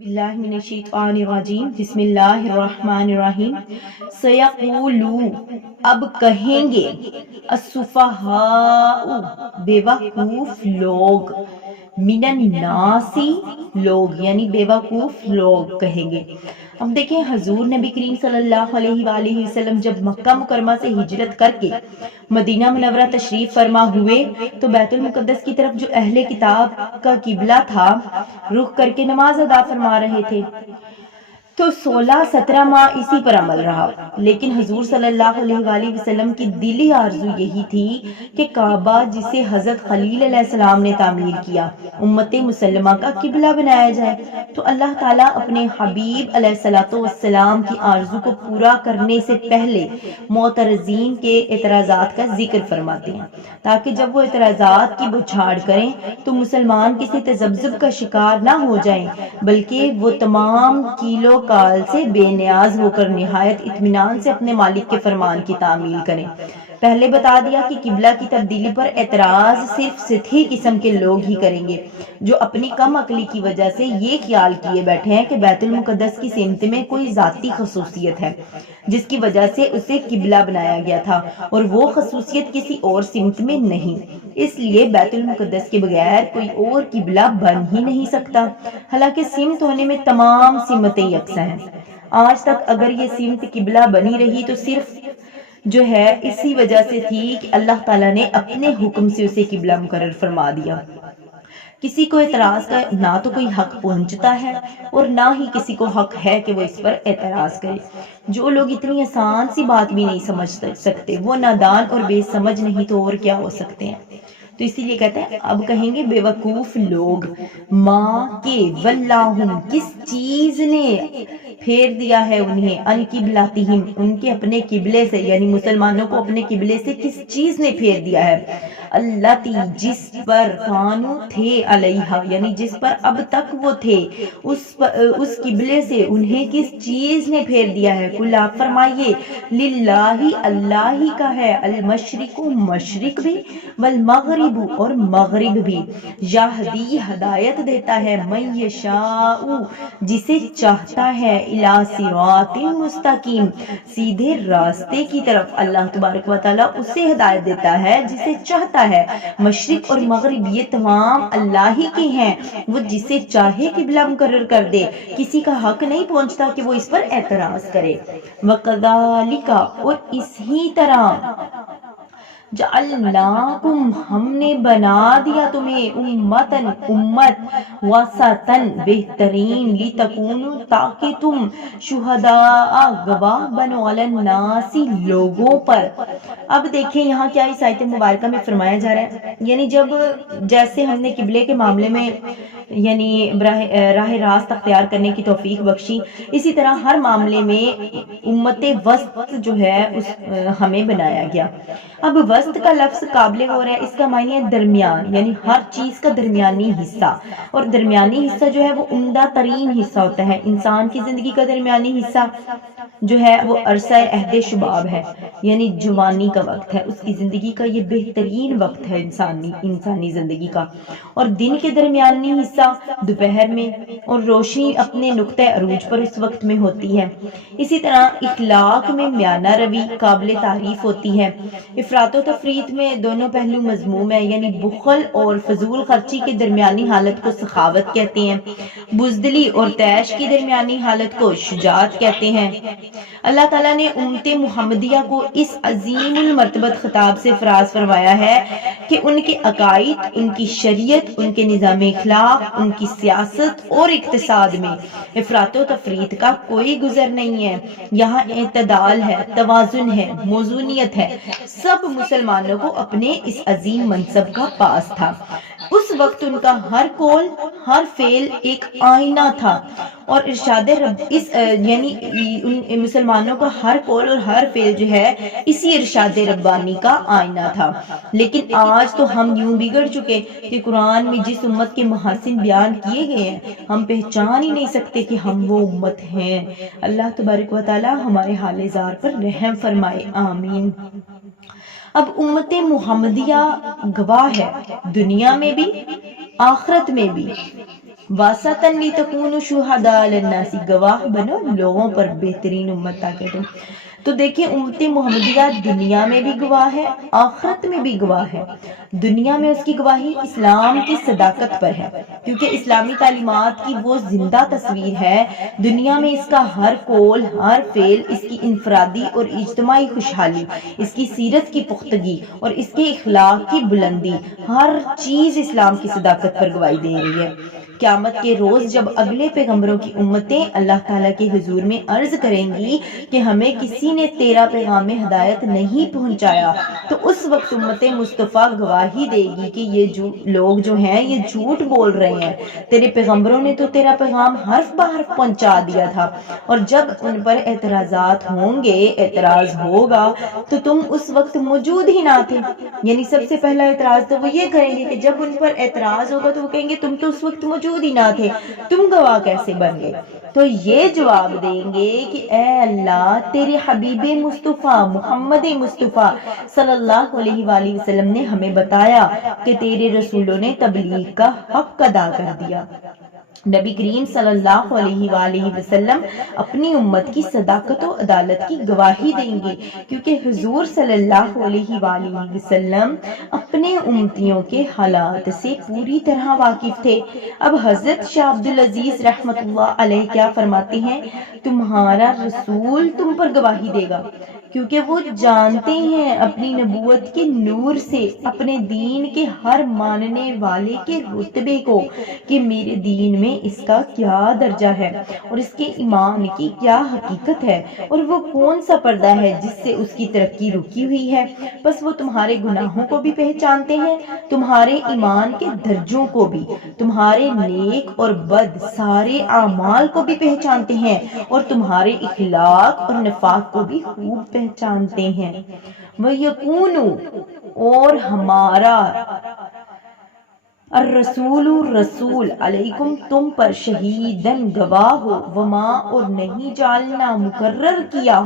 باللہ من الشیطان الرجیم بسم اللہ الرحمن الرحیم سیقولو اب کہیں گے السفہاء بے وقوف لوگ من الناسی لوگ یعنی بے وقوف لوگ کہیں گے۔ اب دیکھیں حضور نبی کریم صلی اللہ علیہ وآلہ وسلم جب مکہ مکرمہ سے ہجرت کر کے مدینہ منورہ تشریف فرما ہوئے تو بیت المقدس کی طرف جو اہل کتاب کا قبلہ تھا رخ کر کے نماز ادا فرما رہے تھے، تو 16-17 ماہ اسی پر عمل رہا، لیکن حضور صلی اللہ علیہ وآلہ وسلم کی دلی آرزو یہی تھی کہ کعبہ جسے حضرت خلیل علیہ السلام نے تعمیر کیا امت مسلمہ کا قبلہ بنایا جائے۔ تو اللہ تعالیٰ اپنے حبیب علیہ السلام کی آرزو کو پورا کرنے سے پہلے معترضین کے اعتراضات کا ذکر فرماتے ہیں تاکہ جب وہ اعتراضات کی بچھاڑ کریں تو مسلمان کسی تذبذب کا شکار نہ ہو جائیں، بلکہ وہ تمام کیلو کال سے بے نیاز ہو کر نہایت اطمینان سے اپنے مالک کے فرمان کی تعمیل کریں۔ پہلے بتا دیا کہ قبلہ کی تبدیلی پر اعتراض صرف سطحی قسم کے لوگ ہی کریں گے جو اپنی کم عقلی کی وجہ سے یہ خیال کیے بیٹھے ہیں کہ بیت المقدس کی سمت میں کوئی ذاتی خصوصیت ہے جس کی وجہ سے اسے قبلہ بنایا گیا تھا اور وہ خصوصیت کسی اور سمت میں نہیں، اس لیے بیت المقدس کے بغیر کوئی اور قبلہ بن ہی نہیں سکتا، حالانکہ سمت ہونے میں تمام سمتیں یکساں ہیں۔ آج تک اگر یہ سمت قبلہ بنی رہی تو صرف جو ہے اسی وجہ سے تھی کہ اللہ تعالیٰ نے اپنے حکم سے اسے قبلہ مقرر فرما دیا۔ کسی کو اعتراض کا نہ تو کوئی حق پہنچتا ہے اور نہ ہی کسی کو حق ہے کہ وہ اس پر اعتراض کرے۔ جو لوگ اتنی آسان سی بات بھی نہیں سمجھ سکتے وہ نادان اور بے سمجھ نہیں تو اور کیا ہو سکتے ہیں۔ تو اسی لیے کہتے ہیں اب کہیں گے بے وقوف لوگ ماں کے واللہم کس چیز نے پھیر دیا ہے انہیں ان قبلاتہم ان کے اپنے قبلے سے، یعنی مسلمانوں کو اپنے قبلے سے کس چیز نے پھیر دیا ہے، اللاتی جس پر کانو تھے علیہا یعنی جس پر اب تک وہ تھے، اس قبلے سے انہیں کس چیز نے پھیر دیا ہے۔ کل آپ فرمائیے للہ اللہ ہی کا ہے، المشرق مشرق بھی والمغرب اور مغرب بھی، یہدی ہدایت دیتا ہے من یشاء جسے چاہتا ہے، الی صراط مستقیم سیدھے راستے کی طرف، اللہ تبارک و تعالیٰ اسے ہدایت دیتا ہے جسے چاہتا ہے۔ مشرق اور مغرب یہ تمام اللہ ہی کے ہیں، وہ جسے چاہے قبلہ مقرر کر دے، کسی کا حق نہیں پہنچتا کہ وہ اس پر اعتراض کرے۔ وَقَذَالِكَ اور اسی طرح جعلناکم ہم نے بنا دیا تمہیں امتن امت وسطن بہترین لتکونوا تاکہ تم شہداء گواہ بنو علی الناس لوگوں پر۔ اب دیکھیں یہاں کیا اس آیت مبارکہ میں فرمایا جا رہا ہے، یعنی جیسے ہم نے قبلے کے معاملے میں یعنی راہ راست اختیار کرنے کی توفیق بخشی، اسی طرح ہر معاملے میں امت وسط جو ہے ہمیں بنایا گیا۔ اب وسط کا لفظ قابل غور ہے، اس کا معنی ہے درمیان، یعنی ہر چیز کا درمیانی حصہ، اور درمیانی حصہ جو ہے وہ عمدہ ترین حصہ ہوتا ہے۔ انسان کی زندگی کا درمیانی حصہ جو ہے وہ عرصہ عہد شباب ہے، یعنی جوانی کا وقت ہے، اس کی زندگی کا یہ بہترین وقت ہے انسانی زندگی کا، اور دن کے درمیانی حصہ دوپہر میں، اور روشنی اپنے نقطہ عروج پر اس وقت میں ہوتی ہے۔ اسی طرح اخلاق میں میانہ روی قابل تعریف ہوتی ہے، افراط و تفریط میں دونوں پہلو مذموم ہے، یعنی بخل اور فضول خرچی کے درمیانی حالت کو سخاوت کہتے ہیں، بزدلی اور طیش کی درمیانی حالت کو شجاعت کہتے ہیں۔ اللہ تعالیٰ نے امت محمدیہ کو اس عظیم المرتبت خطاب سے فراز فرمایا ہے کہ ان کے عقائد، ان کی شریعت، ان کے نظام اخلاق، ان کی سیاست اور اقتصاد میں افراط و تفریط کا کوئی گزر نہیں ہے، یہاں اعتدال ہے، توازن ہے، موزونیت ہے۔ سب مسلمانوں کو اپنے اس عظیم منصب کا پاس تھا۔ اس وقت ان کا ہر قول ہر فعل ایک آئینہ تھا، اور ارشاد رب یعنی مسلمانوں کا ہر قول اور ہر فعل جو ہے اسی ارشاد ربانی کا آئینہ تھا۔ لیکن آج تو ہم یوں بگڑ چکے کہ قرآن میں جس امت کے محاسن بیان کیے گئے ہیں ہم پہچان ہی نہیں سکتے کہ ہم وہ امت ہیں۔ اللہ تبارک و تعالی ہمارے حال زار پر رحم فرمائے، آمین۔ اب امت محمدیہ گواہ ہے دنیا میں بھی آخرت میں بھی واسطن لتکونوا شہداء علی الناس، گواہ بنو لوگوں پر، بہترین امت تاکہ تم. تو دیکھیں امت محمدیہ دنیا میں بھی گواہ ہے، آخرت میں بھی گواہ ہے. دنیا میں اس کی گواہی اسلام کی صداقت پر ہے، کیونکہ اسلامی تعلیمات کی وہ زندہ تصویر ہے. دنیا میں اس کا ہر قول، ہر فعل، اس کی انفرادی اور اجتماعی خوشحالی، اس کی سیرت کی پختگی اور اس کے اخلاق کی بلندی، ہر چیز اسلام کی صداقت پر گواہی دے رہی ہے. قیامت کے روز جب اگلے پیغمبروں کی امتیں اللہ تعالیٰ کے حضور میں عرض کریں گی کہ ہمیں کسی نے تیرا پیغام ہدایت نہیں پہنچایا، تو اس وقت امت مصطفیٰ گواہی دے گی کہ یہ لوگ جو ہیں یہ جھوٹ بول رہے ہیں، تیرے پیغمبروں نے تو تیرا پیغام حرف بحرف پہنچا دیا تھا. اور جب ان پر اعتراضات ہوں گے، اعتراض ہوگا، تو تم اس وقت موجود ہی نہ تھے. یعنی سب سے پہلا اعتراض تو وہ یہ کریں گے کہ جب ان پر اعتراض ہوگا تو وہ کہیں گے تم تو اس وقت موجود ہی نہ تھے، تم گواہ کیسے بن گئے؟ تو یہ جواب دیں گے کہ اے اللہ، تیرے حبیب مصطفیٰ محمد مصطفیٰ صلی اللہ علیہ وآلہ وسلم نے ہمیں بتایا کہ تیرے رسولوں نے تبلیغ کا حق ادا کر دیا. نبی کریم صلی اللہ علیہ وآلہ وسلم اپنی امت کی صداقت و عدالت کی گواہی دیں گے، کیونکہ حضور صلی اللہ علیہ وآلہ وسلم اپنے امتیوں کے حالات سے پوری طرح واقف تھے. اب حضرت شاہ عبد العزیز رحمت اللہ علیہ کیا فرماتے ہیں؟ تمہارا رسول تم پر گواہی دے گا، کیونکہ وہ جانتے ہیں اپنی نبوت کے نور سے اپنے دین کے ہر ماننے والے کے رتبے کو، کہ میرے دین میں اس کا کیا درجہ ہے اور اس کے ایمان کی کیا حقیقت ہے، اور وہ کون سا پردہ ہے جس سے اس کی ترقی رکی ہوئی ہے. بس وہ تمہارے گناہوں کو بھی پہچانتے ہیں، تمہارے ایمان کے درجوں کو بھی، تمہارے نیک اور بد سارے اعمال کو بھی پہچانتے ہیں، اور تمہارے اخلاق اور نفاق کو بھی خوب پہچانتے ہیں. وَيَكُونُ، اور ہمارا الرسول رسول علیکم تم پر شہیدن گواہ ہو، وما اور نہیں جعلنا مقرر کیا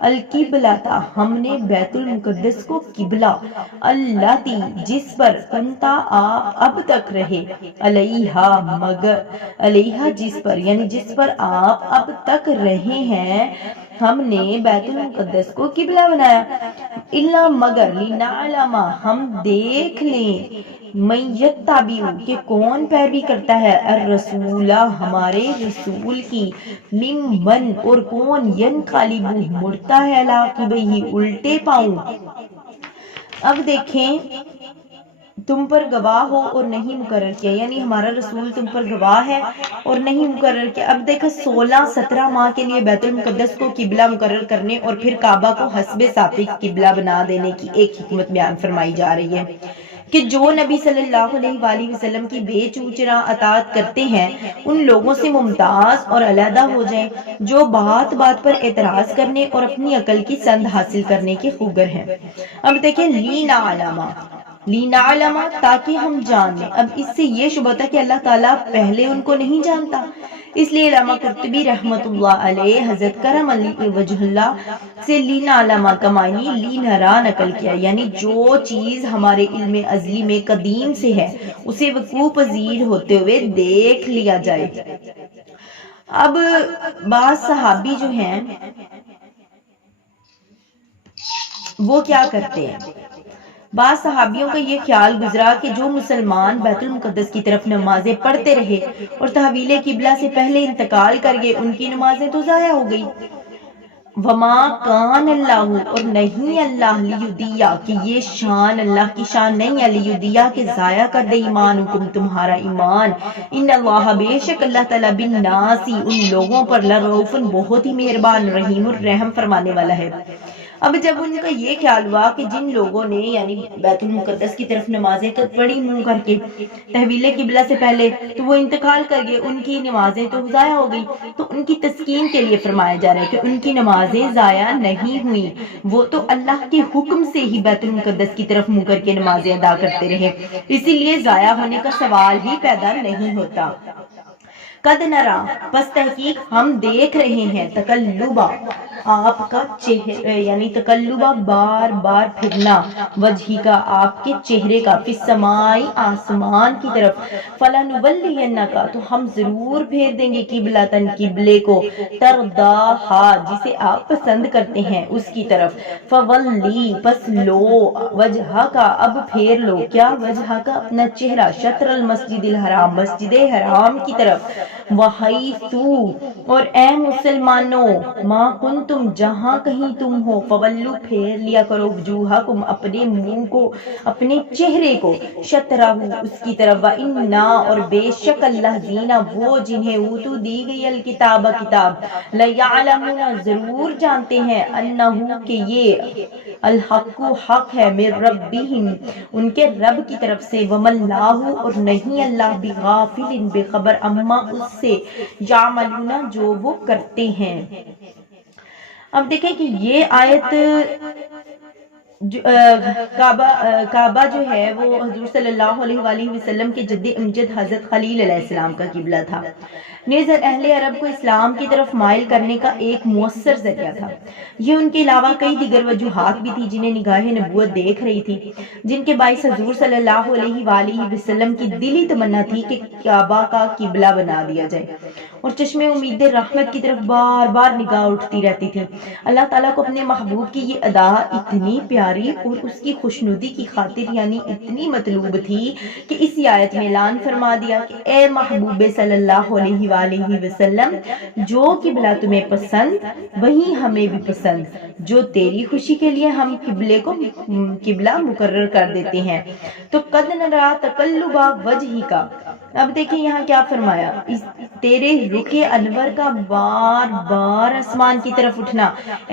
القبلۃ ہم نے بیت المقدس کو قبلہ، اللاتی جس پر کنتا آپ اب تک رہے، علیہا مگر علیہا جس پر یعنی جس پر آپ اب تک رہے ہیں، ہم نے بیت المقدس کو قبلہ بنایا. الا مگر لنعلم ہم دیکھ لیں، من یتبع کہ کون پیروی کرتا ہے، الرسول ہمارے رسول کی، ممن اور کون ینقلب مڑتا ہے، علی عقبیہ الٹے پاؤں. اب دیکھیں تم پر گواہ ہو اور نہیں مقرر کیا، یعنی ہمارا رسول تم پر گواہ ہے اور نہیں مقرر کیا. اب دیکھو 16-17 ماہ کے لیے بیت المقدس کو قبلہ مقرر کرنے اور پھر کعبہ کو حسب ثابت قبلہ بنا دینے کی ایک حکمت بیان فرمائی جا رہی ہے کہ جو نبی صلی اللہ علیہ وآلہ وسلم کی بے چوچرا اطاعت کرتے ہیں ان لوگوں سے ممتاز اور علیحدہ ہو جائیں جو بات بات پر اعتراض کرنے اور اپنی عقل کی سند حاصل کرنے کے خوگر ہیں. اب دیکھیں لِنَعْلَمَ تاکہ ہم جان لیں. اب اس سے یہ شبہ تھا کہ اللہ تعالیٰ پہلے ان کو نہیں جانتا، اس لیے علامہ قرطبی رحمت اللہ علیہ حضرت کرم علی وجہ اللہ سے لِنَعْلَمَ کا معنی لِنَرَا نقل کیا، یعنی جو چیز ہمارے علم ازلی میں قدیم سے ہے اسے وقوع پذیر ہوتے ہوئے دیکھ لیا جائے. اب بعض صحابی جو ہیں وہ کیا کرتے ہیں، بعض صحابیوں کا یہ خیال گزرا کہ جو مسلمان بیت المقدس کی طرف نمازیں پڑھتے رہے اور تحویل قبلہ سے پہلے انتقال کر گئے ان کی نمازیں تو ضائع ہو گئی. وما کان اللہ اور نہیں اللہ لیدیع کہ یہ شان اللہ کی شان نہیں ہے، لیدیع کہ ضائع کر دے ایمانکم تمہارا ایمان. ان اللہ بے شک اللہ تعالیٰ بالناس ان لوگوں پر لرؤوف بہت ہی مہربان رحیم الرحم فرمانے والا ہے. اب جب ان کا یہ خیال ہوا کہ جن لوگوں نے یعنی بیت المقدس کی طرف نمازیں تو پڑھی منہ کر کے تحویل قبلہ سے پہلے تو وہ انتقال کر گئے، ان کی نمازیں تو ضائع ہو گئی، تو ان کی تسکین کے لیے فرمایا جا رہا ہے کہ ان کی نمازیں ضائع نہیں ہوئیں، وہ تو اللہ کے حکم سے ہی بیت المقدس کی طرف منہ کر کے نمازیں ادا کرتے رہے، اسی لیے ضائع ہونے کا سوال ہی پیدا نہیں ہوتا. قد نرا پس تحقیق ہم دیکھ رہے ہیں تقلبہ آپ کا چہرہ یعنی تقلبہ بار بار پھرنا وجہی کا آپ کے چہرے کا فی السماء آسمان کی طرف فلنولینک تو ہم ضرور پھیر دیں گے قبلتن قبلے کو ترضاہا جسے آپ پسند کرتے ہیں اس کی طرف فولی پس لو وجہ کا اب پھیر لو کیا وجہ کا اپنا چہرہ شطر المسجد الحرام مسجد حرام کی طرف وحیثو اور اے مسلمانوں ما کنتم جہاں کہیں تم ہو فولو پھیر لیا کرو وجوہکم اپنے منہ کو اپنے چہرے کو شطرہ اس کی طرف وَإِنَّا اور بے شک اللہ زینہ وہ جنہیں اوتو دی گئی الکتاب کتاب لَيَعْلَمُونَ ضرور جانتے ہیں انہو کہ یہ الحق حق ہے من ربہم ان کے رب کی طرف سے وَمَا اللَّهُ اور نہیں اللہ بغافل بے خبر اما اس سے یعملون جو وہ کرتے ہیں۔ اب دیکھیں کہ یہ آیت کعبہ جو ہے وہ حضور صلی اللہ علیہ وآلہ وسلم کے جد امجد حضرت خلیل علیہ السلام کا قبلہ تھا، نیز اہل عرب کو اسلام کی طرف مائل کرنے کا ایک مؤثر ذریعہ تھا۔ یہ ان کے علاوہ کئی دیگر وجوہات بھی تھی جنہیں نگاہ نبوت دیکھ رہی تھی، جن کے باعث حضور صلی اللہ علیہ وآلہ وسلم کی دلی تمنا تھی کہ کعبہ کا قبلہ بنا دیا جائے، اور چشم امید رحمت کی طرف بار بار نگاہ اٹھتی رہتی تھی۔ اللہ تعالیٰ کو اپنے محبوب کی یہ ادا اتنی پیاری اور اس کی خوشنودی کی خاطر یعنی اتنی مطلوب تھی کہ اسی آیت میں اعلان فرما دیا کہ اے محبوب صلی اللہ علیہ وآلہ وسلم جو قبلہ تمہیں پسند وہی ہمیں بھی پسند، جو تیری خوشی کے لیے ہم قبلے کو قبلہ مقرر کر دیتے ہیں۔ تو قد نرا تقلب وجہی کا، اب دیکھیں یہاں کیا فرمایا، تیرے رخ انور کا بار بار آسمان کی طرف اٹھنا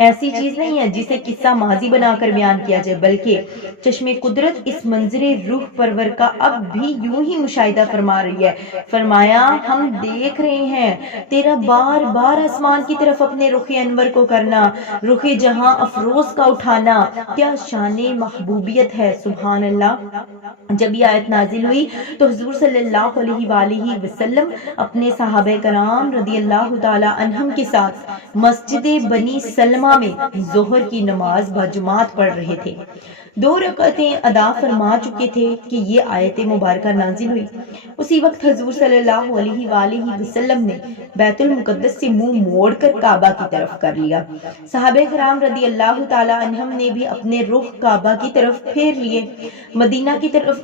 ایسی چیز نہیں ہے جسے قصہ ماضی بنا کر بیان کیا جائے، بلکہ چشم قدرت اس منظر روح پرور کا اب بھی یوں ہی مشاہدہ فرما رہی ہے۔ فرمایا ہم دیکھ رہے ہیں تیرا بار بار آسمان کی طرف اپنے رخ انور کو کرنا، رخ جہاں افروز کا اٹھانا، کیا شان محبوبیت ہے، سبحان اللہ۔ جب یہ آیت نازل ہوئی تو حضور صلی اللہ علیہ وآلہ وسلم اپنے صحابہ کرام رضی اللہ تعالی عنہم کے ساتھ مسجد بنی سلمہ میں ظہر کی نماز بجماعت پڑھ رہے تھے، 2 رکعتیں ادا فرما چکے تھے کہ یہ آیت مبارکہ نازل ہوئی۔ اسی وقت حضور صلی اللہ علیہ وآلہ وسلم نے بیت المقدس سے منہ موڑ کر کعبہ کی طرف کر لیا۔ صحابہ کرام رضی اللہ تعالی عنہم نے بھی اپنے رخ کعبہ کی طرف پھیر لیے۔ مدینہ کی طرف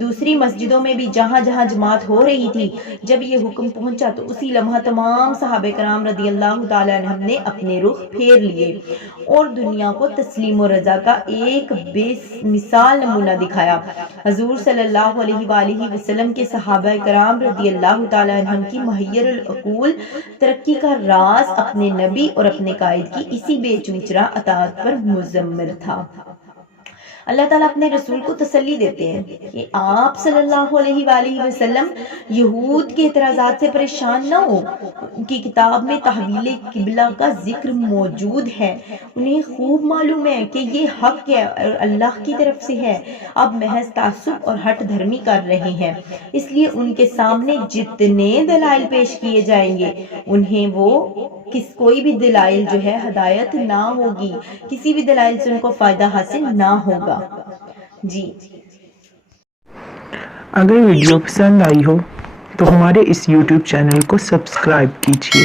دوسری مسجدوں میں بھی جہاں جہاں جماعت ہو رہی تھی، جب یہ حکم پہنچا تو اسی لمحہ تمام صحابہ کرام رضی اللہ تعالی عنہم نے اپنے رخ پھیر لیے اور دنیا کو تسلیم و رضا کا ایک بے مثال نمونہ دکھایا۔ حضور صلی اللہ علیہ وآلہ وسلم کے صحابہ کرام رضی اللہ تعالی عنہم کی محیر العقول ترقی کا راز اپنے نبی اور اپنے قائد کی اسی بے چونچرا اطاعت پر مضمر تھا۔ اللہ تعالیٰ اپنے رسول کو تسلی دیتے ہیں کہ آپ صلی اللہ علیہ وآلہ وسلم یہود کے اعتراضات سے پریشان نہ ہو، ان کی کتاب میں تحویل قبلہ کا ذکر موجود ہے، انہیں خوب معلوم ہے کہ یہ حق ہے اور اللہ کی طرف سے ہے، اب محض تعصب اور ہٹ دھرمی کر رہے ہیں، اس لیے ان کے سامنے جتنے دلائل پیش کیے جائیں گے انہیں وہ کوئی بھی دلائل جو ہے ہدایت نہ ہوگی، کسی بھی دلائل سے ان کو فائدہ حاصل نہ ہوگا۔ جی اگر ویڈیو پسند آئی ہو تو ہمارے اس YouTube چینل کو سبسکرائب کیجیے